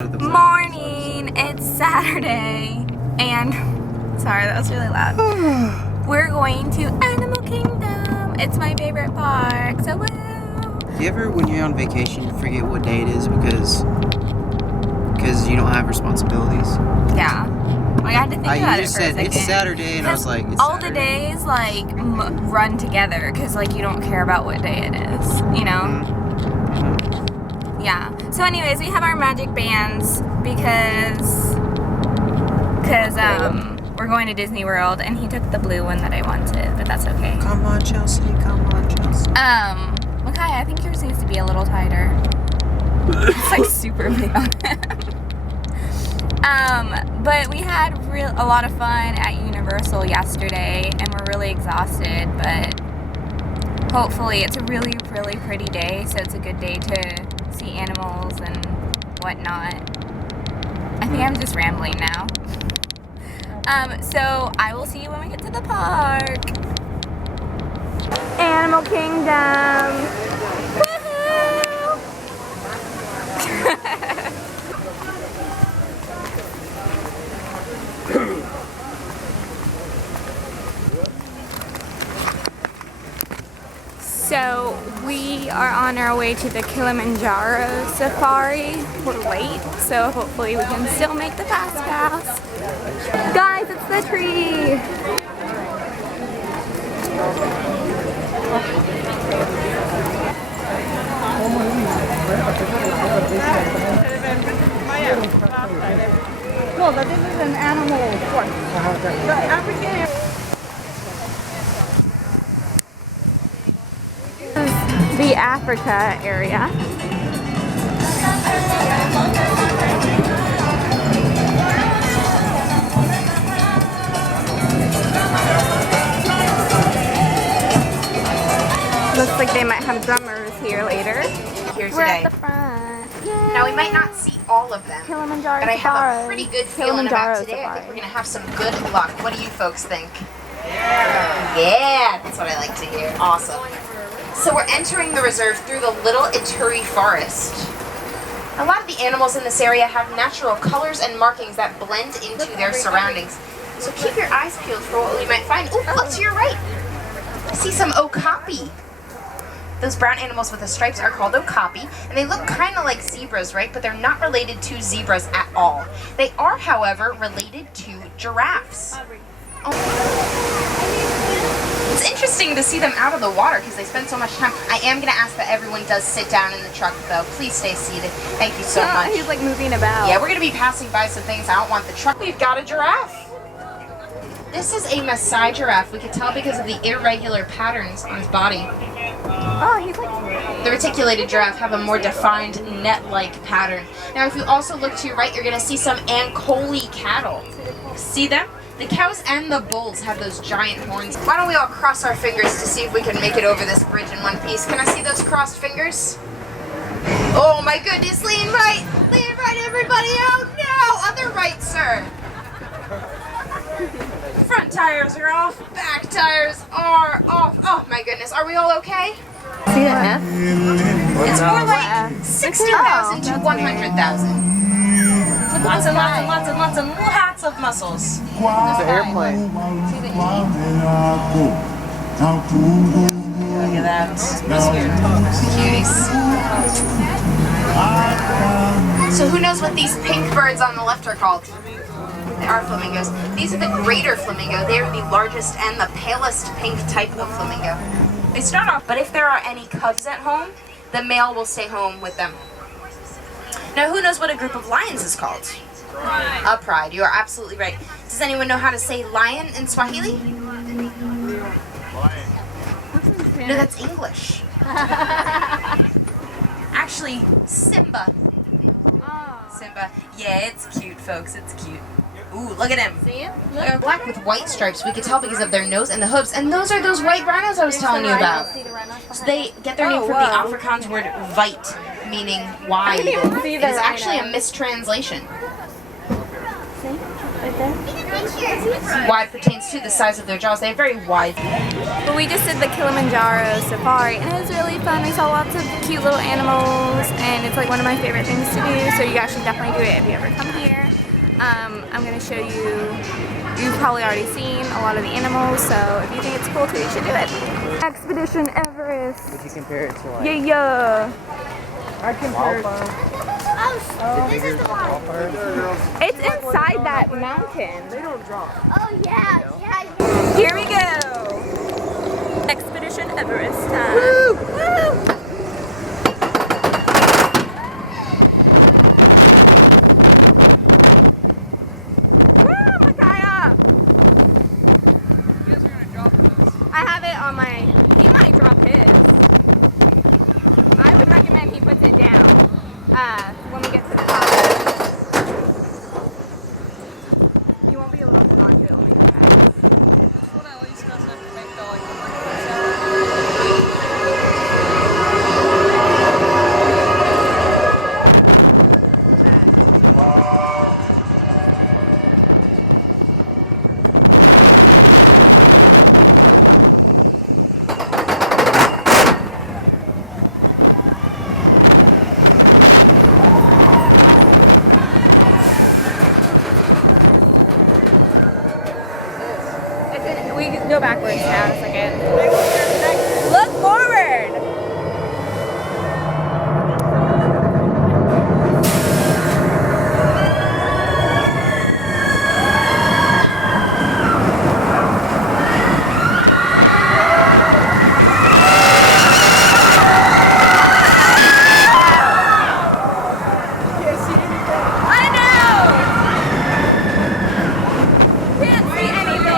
Morning! It's Saturday, and sorry, that was really loud. We're going to Animal Kingdom. It's my favorite park, so woo! Do you ever, when you're on vacation, forget what day it is because you don't have responsibilities? Yeah. Like, I had to think about You it just for a said second. it's Saturday, and I was like, it's all Saturday. the days like run together because like you don't care about what day it is, you know? Mm-hmm. Yeah. So anyways, we have our magic bands because we're going to Disney World, and he took the blue one that I wanted, but that's okay. Come on, Chelsea. Come on, Chelsea. Okay, I think yours needs to be a little tighter. It's like super big on him. But we had a lot of fun at Universal yesterday, and we're really exhausted, but hopefully it's a really, really pretty day, so it's a good day to see animals and whatnot. I think I'm just rambling now. So I will see you when we get to the park. Animal Kingdom. Woohoo! So we are on our way to the Kilimanjaro safari. We're late, so hopefully we can still make the fast pass. Guys, it's the tree! No, but this is an animal park. The African. The Africa area. Looks like they might have drummers here later. Here We're today. at the front. Yay. Now we might not see all of them, Kilimanjaro but I have Safari. a pretty good feeling about today. I think we're gonna have some good luck. What do you folks think? Yeah, that's what I like to hear. Awesome. So we're entering the reserve through the Little Ituri Forest. A lot of the animals in this area have natural colors and markings that blend into their surroundings. So keep your eyes peeled for what we might find. Ooh, look to your right. I see some okapi. Those brown animals with the stripes are called okapi, and they look kind of like zebras, right? But they're not related to zebras at all. They are, however, related to giraffes. Oh. It's interesting to see them out of the water because they spend so much time. I am going to ask that everyone does sit down in the truck, though. Please stay seated. Thank you so much. He's like moving about. Yeah, we're going to be passing by some things. I don't want the truck. We've got a giraffe. This is a Maasai giraffe. We can tell because of the irregular patterns on his body. Oh, he's like... The reticulated giraffe have a more defined net-like pattern. Now, if you also look to your right, you're going to see some Ankole cattle. See them? The cows and the bulls have those giant horns. Why don't we all cross our fingers to see if we can make it over this bridge in one piece? Can I see those crossed fingers? Oh my goodness, lean right, everybody. Oh no, other right, sir. Front tires are off, back tires are off. Oh my goodness, are we all okay? See that? It's more like 60,000 to 100,000. Lots and lots of muscles. It's an airplane. Look at that. Cuties. So who knows what these pink birds on the left are called? They are flamingos. These are the greater flamingo. They are the largest and the palest pink type of flamingo. They start off, but if there are any cubs at home, the male will stay home with them. Now, who knows what a group of lions is called? Pride. A pride. You are absolutely right. Does anyone know how to say lion in Swahili? No, that's English. Actually, Simba. Simba. Yeah, it's cute, folks. It's cute. Ooh, look at him. See him? They're black with white stripes. We can tell because of their nose and the hooves. And those are those white rhinos I was telling you about. So they get their name from the Afrikaans word "weit," meaning wide. It is actually a mistranslation. See? right there. Wide pertains to the size of their jaws. They have very wide. But we just did the Kilimanjaro safari and it was really fun. We saw lots of cute little animals and it's like one of my favorite things to do. So you guys should definitely do it if you ever come here. I'm going to show you, you've probably already seen a lot of the animals, so if you think it's cool too, you should do it. Expedition Everest. Would you compare it to like Yeah. I compare. Oh, this is the one. It's inside that mountain. They don't drop. Oh, yeah. Here we go. Expedition Everest time. Woo! Woo! I have it on my, he might drop his. I would recommend he puts it down when we get to the top. You won't be able to hold on to it when we get back. We can go backwards now in a second. Look forward! I know! Can't see anything!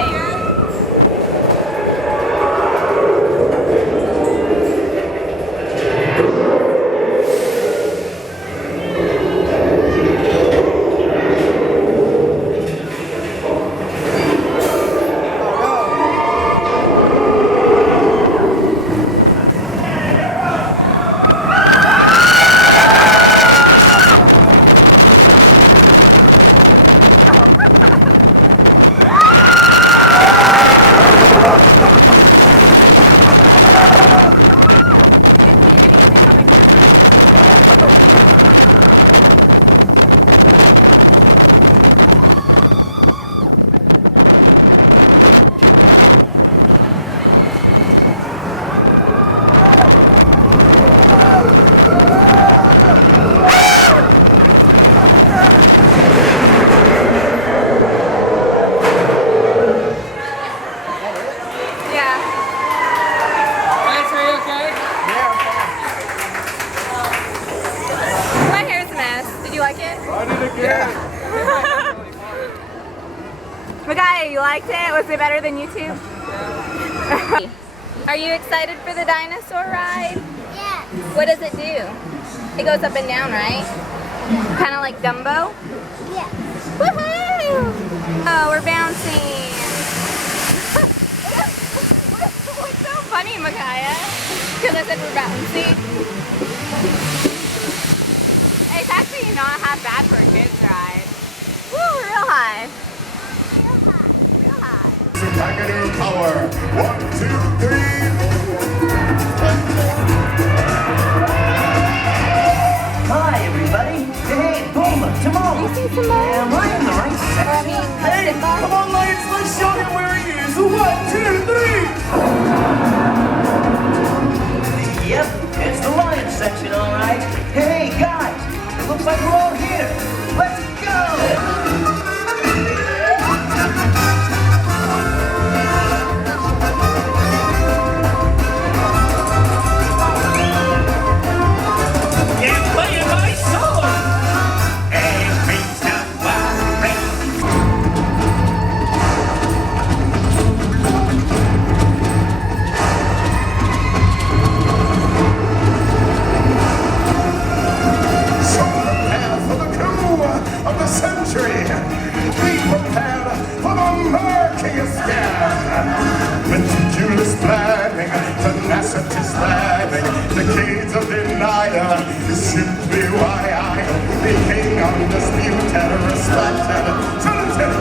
My hair's a mess. Did you like it? I did again. Magaya, you liked it? Was it better than YouTube? Are you excited for the dinosaur ride? Yeah. What does it do? It goes up and down, right? Kind of like Dumbo? Yeah. Woohoo! Oh, we're bouncing. What's so funny, Makaya? Because I said we're bouncing. It's actually not half bad for a kid's ride. Woo, real high. Real high. Supergator power. 1, 2, 3. Hi, everybody. Hey, Bulma, Timon. You see Simone? Am I in the right section? Hey, come on, lights, let's show him where he is. 1, 2, 3. Yep, it's the lion section, all right. Hey, guys, it looks like we're all here. Let's go! Tenacity slamming, decades of denial is simply why I became undisputed, respected, talented,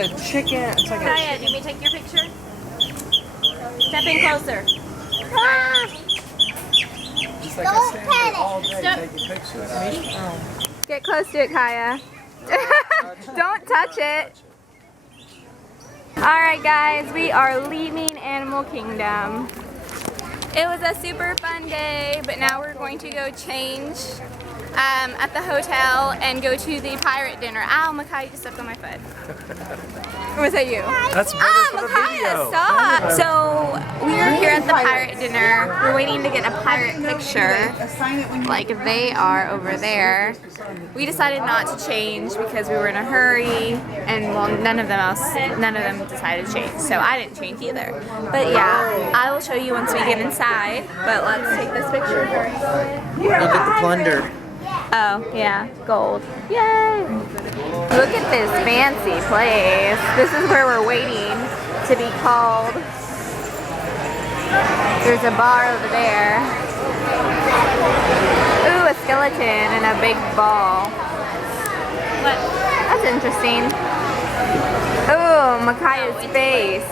a chicken. It's like a Kaya, do you want me to take your picture? Step in closer. Just like I stand there all day taking pictures. Get close to it, Kaya. Don't touch it. Alright guys, we are leaving Animal Kingdom. It was a super fun day, but now we're going to go change at the hotel and go to the pirate dinner. Ow, Makai, you just stepped on my foot. Or was that you? That's better for the video. Stop! So, we are here at the pirate dinner. We're waiting to get a pirate picture. Like they are over there. We decided not to change because we were in a hurry, and well, none of them decided to change. So I didn't change either. But yeah, I will show you once we get inside. But let's take this picture first. Look at the plunder. Oh, yeah, gold. Yay! Look at this fancy place. This is where we're waiting to be called. There's a bar over there. Ooh, a skeleton and a big ball. What? That's interesting. Ooh, Makaya's face.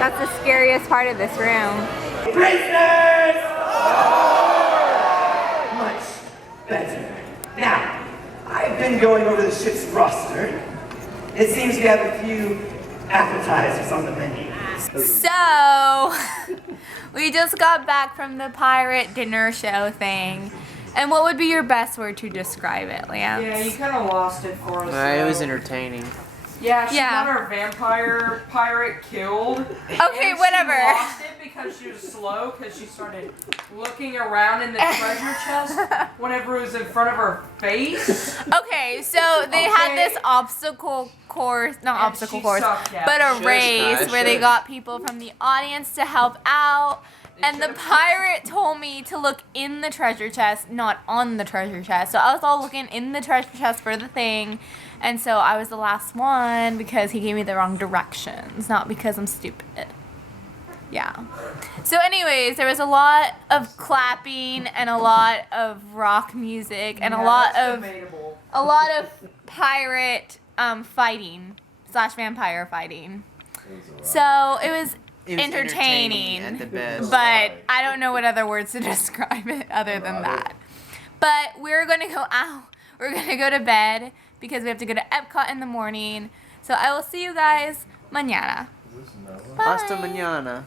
That's the scariest part of this room. Prisoners! Much better. Now, I've been going over the ship's roster. It seems we have a few appetizers on the menu. So, we just got back from the pirate dinner show thing. And what would be your best word to describe it, Liam? Yeah, you kind of lost it for us. It was though. entertaining. Yeah, she got our vampire pirate killed. Okay, and whatever. She lost it because she was slow because she started looking around in the treasure chest whenever it was in front of her face. Okay, so they had this obstacle course, not And obstacle she course, sucked at but it. a race where they got people from the audience to help out. And the pirate told me to look in the treasure chest, not on the treasure chest. So I was all looking in the treasure chest for the thing. And so I was the last one because he gave me the wrong directions, not because I'm stupid. Yeah. So anyways, there was a lot of clapping and a lot of rock music and a lot of pirate fighting / vampire fighting. So it was entertaining at the best. but I don't know what other words to describe it other than that. But we're gonna go to bed because we have to go to Epcot in the morning. So I will see you guys mañana. Hasta mañana.